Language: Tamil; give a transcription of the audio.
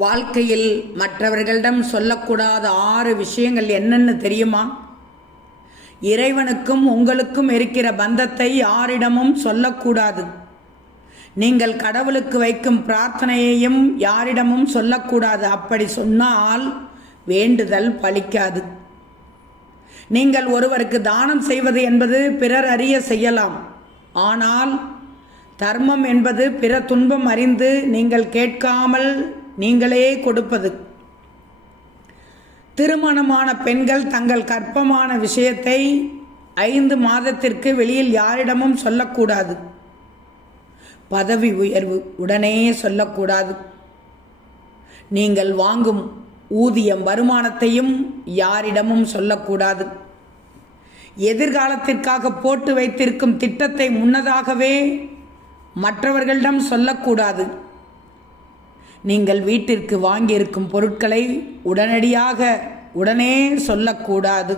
வாழ்க்கையில் மற்றவர்களிடம் சொல்லக்கூடாத 6 விஷயங்கள் என்னன்னு தெரியுமா? இறைவனுக்கும் உங்களுக்கும் இருக்கிற பந்தத்தை யாரிடமும் சொல்லக்கூடாது. நீங்கள் கடவுளுக்கு வைக்கும் பிரார்த்தனையையும் யாரிடமும் சொல்லக்கூடாது. அப்படி சொன்னால் வேண்டுதல் பலிக்காது. நீங்கள் ஒருவருக்கு தானம் செய்வது என்பது பிறர் அறிய செய்யலாம். ஆனால் தர்மம் என்பது பிற துன்பம் அறிந்து நீங்கள் கேட்காமல் நீங்களே கொடுப்பது. திருமணமான பெண்கள் தங்கள் கர்ப்பமான விஷயத்தை 5 மாதத்திற்கு வெளியில் யாரிடமும் சொல்லக்கூடாது. பதவி உயர்வு உடனே சொல்லக்கூடாது. நீங்கள் வாங்கும் ஊதியம் வருமானத்தையும் யாரிடமும் சொல்லக்கூடாது. எதிர்காலத்திற்காக போட்டு வைத்திருக்கும் திட்டத்தை முன்னதாகவே மற்றவர்களிடம் சொல்லக்கூடாது. நீங்கள் வீட்டிற்கு வாங்கியிருக்கும் பொருட்களை உடனே சொல்லக்கூடாது.